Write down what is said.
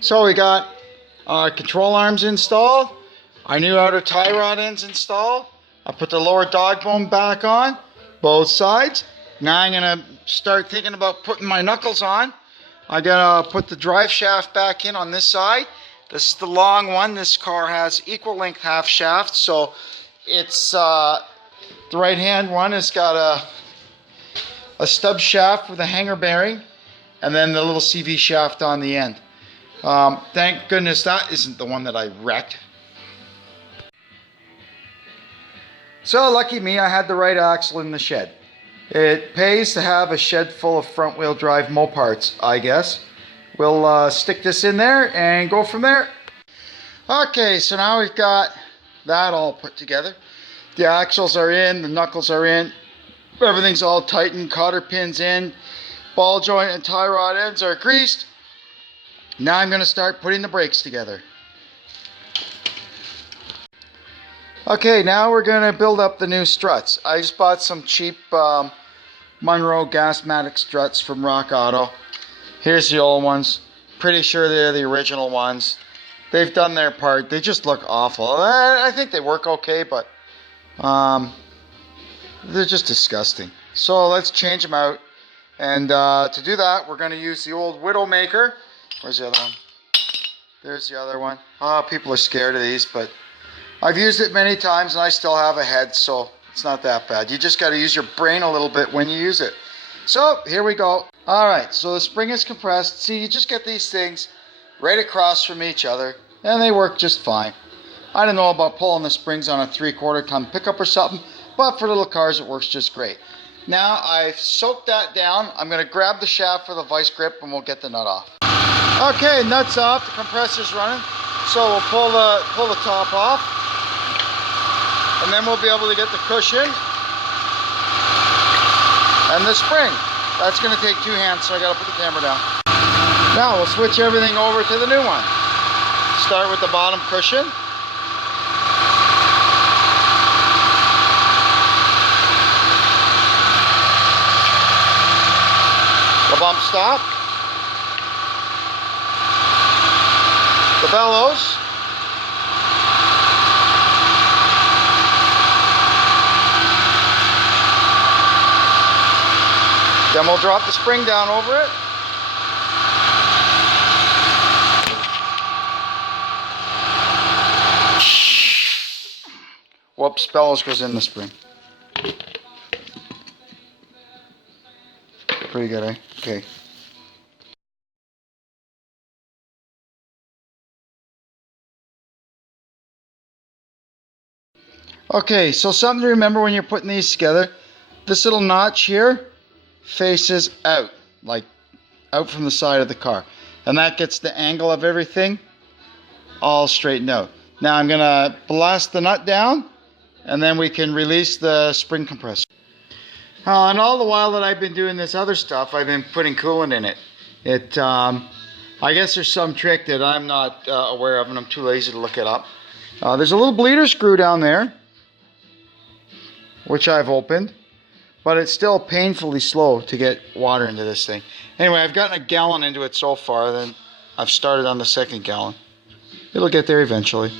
So we got control arms installed. Our new outer tie rod ends installed. I put the lower dog bone back on, both sides. Now I'm gonna start thinking about putting my knuckles on. I gotta put the drive shaft back in on this side. This is the long one. This car has equal length half shafts, so it's the right hand one has got a stub shaft with a hanger bearing, and then the little CV shaft on the end. Thank goodness that isn't the one that I wrecked. So lucky me, I had the right axle in the shed. It pays to have a shed full of front wheel drive Moparts, I guess. We'll stick this in there and go from there. Okay, so now we've got that all put together. The axles are in, the knuckles are in, everything's all tightened, cotter pins in, ball joint and tie rod ends are greased. Now I'm going to start putting the brakes together. Okay, now we're going to build up the new struts. I just bought some cheap Monroe Gasmatic struts from Rock Auto. Here's the old ones. Pretty sure they're the original ones. They've done their part. They just look awful. I think they work okay, but they're just disgusting. So let's change them out. And to do that, we're going to use the old Widowmaker. Where's the other one? There's the other one. Oh, people are scared of these, but I've used it many times and I still have a head, so it's not that bad. You just got to use your brain a little bit when you use it. So here we go. All right, so the spring is compressed. See, you just get these things right across from each other and they work just fine. I don't know about pulling the springs on a 3/4 ton pickup or something, but for little cars it works just great. Now I've soaked that down. I'm going to grab the shaft for the vice grip and we'll get the nut off. Okay, nuts off, the compressor's running. So we'll pull the top off. And then we'll be able to get the cushion and the spring. That's going to take 2 hands, so I got to put the camera down. Now we'll switch everything over to the new one. Start with the bottom cushion. The bump stop. The bellows. Then we'll drop the spring down over it. Whoops, bellows goes in the spring. Pretty good, eh? Okay. Okay, so something to remember when you're putting these together. This little notch here faces out, like out from the side of the car. And that gets the angle of everything all straightened out. Now I'm gonna blast the nut down and then we can release the spring compressor. And all the while that I've been doing this other stuff, I've been putting coolant in it. I guess there's some trick that I'm not aware of and I'm too lazy to look it up. There's a little bleeder screw down there, which I've opened, but it's still painfully slow to get water into this thing. Anyway, I've gotten a gallon into it so far, then I've started on the 2nd gallon. It'll get there eventually.